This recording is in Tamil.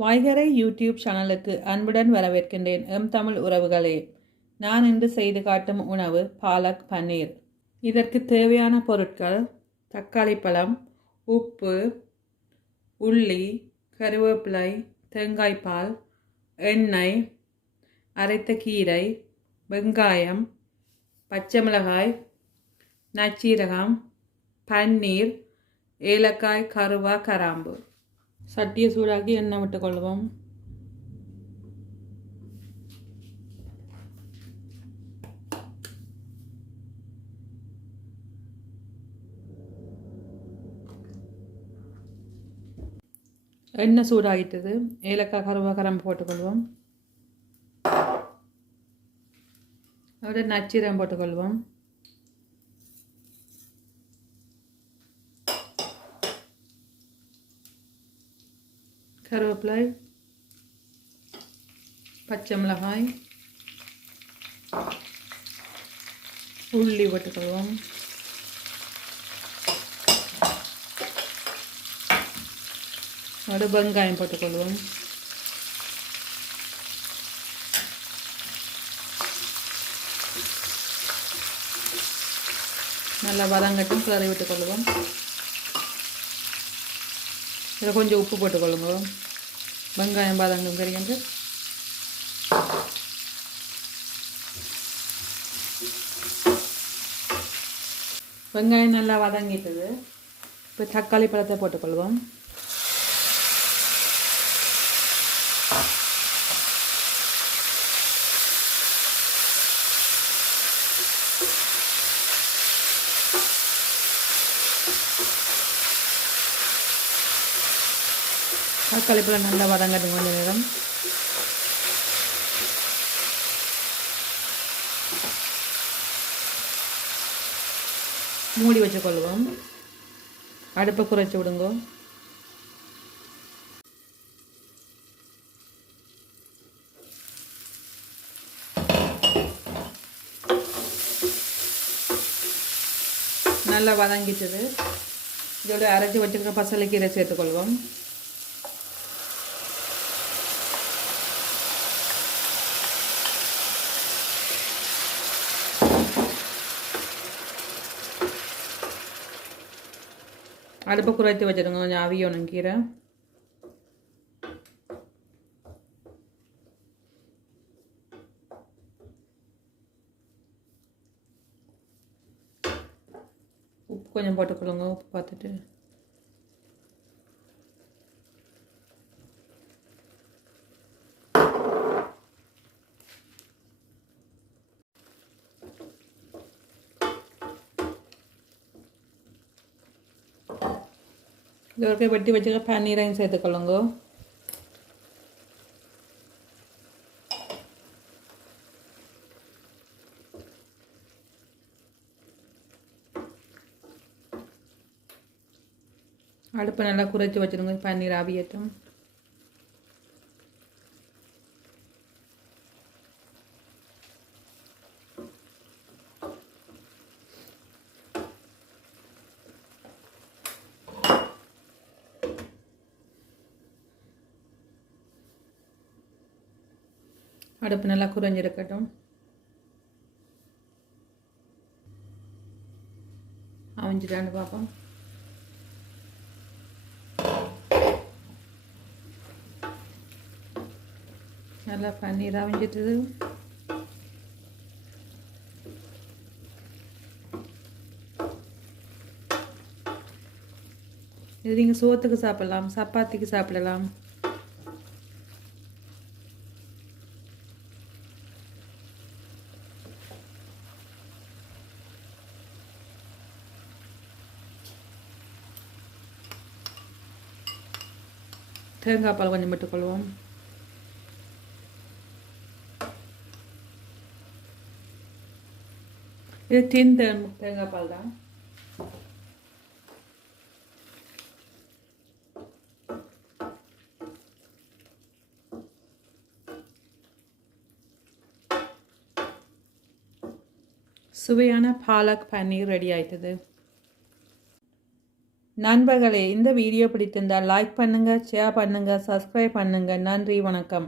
வாய்கரை யூடியூப் சேனலுக்கு அன்புடன் வரவேற்கின்றேன். தமிழ் உறவுகளே, நான் இன்று செய்து காட்டும் உணவு பாலக் பன்னீர். இதற்கு தேவையான பொருட்கள்: தக்காளி பழம், உப்பு, உள்ளி, கருவேப்பிலை, தேங்காய்பால், எண்ணெய், அரைத்த கீரை, வெங்காயம், பச்சை மிளகாய், நச்சீரகம், பன்னீர், ஏலக்காய், கருவா, கராம்பு. சட்டியை சூடாக்கி எண்ணெய் விட்டுக்கொள்வோம். எண்ணெய் சூடாகிட்டது. ஏலக்காய், கருவா, கராம்பு போட்டுக்கொள்வோம். அதோட நச்சீரகம் போட்டுக்கொள்வோம். கருவேப்பிலை, பச்சை மிளகாய், உள்ளி போட்டுக்கொள்வோம். அதோட வெங்காயம் போட்டுக்கொள்வோம். நல்லா வதங்கட்டும், கிளறி விட்டுக்கொள்வோம். இதில் கொஞ்சம் உப்பு போட்டுக்கொள்ளுங்க. வெங்காயம் வதங்கும் கறியன்று வெங்காயம் நல்லா வதங்கிட்டது. இப்போ தக்காளி பழத்தை போட்டுக்கொள்வோம். தக்காளி பழம் நல்லா வதங்கட்டும் கொஞ்சம் நேரம். மூடி வச்சுக்கொள்வோம். அடுப்பை குறைச்சி விடுங்க. நல்லா வதங்கிட்டது. இதோட அரைச்சி வச்சுருக்க பசலைக்கீரை சேர்த்துக்கொள்வோம். அடுப்பை குறைத்து வச்சுருங்க, கொஞ்சம் அவியணும் கீரை. உப்பு கொஞ்சம் போட்டுக்கொள்ளுங்க. உப்பு பார்த்துட்டு இதோட வெட்டி வச்சுக்க பன்னீரையும் சேர்த்துக்கொள்ளுங்க. அடுப்பை நல்லா குறைச்சி வச்சுருங்க. பன்னீர் ஆவியட்டும். அடுப்பு நல்லா குறைஞ்சிருக்கட்டும். அவிஞ்சிட்டான்னு பார்ப்போம். நல்லா பன்னீர் அவிஞ்சிட்டுது. இது நீங்கள் சோத்துக்கு சாப்பிடலாம், சப்பாத்திக்கு சாப்பிடலாம். தேங்காய் பால் கொஞ்சம் விட்டுக்கொள்வோம். இது தேங்காய் பால் தான். சுவையான பாலக் பன்னீர் ரெடி ஆயிட்டது. நண்பர்களே, இந்த வீடியோ பிடித்திருந்தால் லைக் பண்ணுங்கள், ஷேர் பண்ணுங்கள், சப்ஸ்கிரைப் பண்ணுங்கள். நன்றி, வணக்கம்.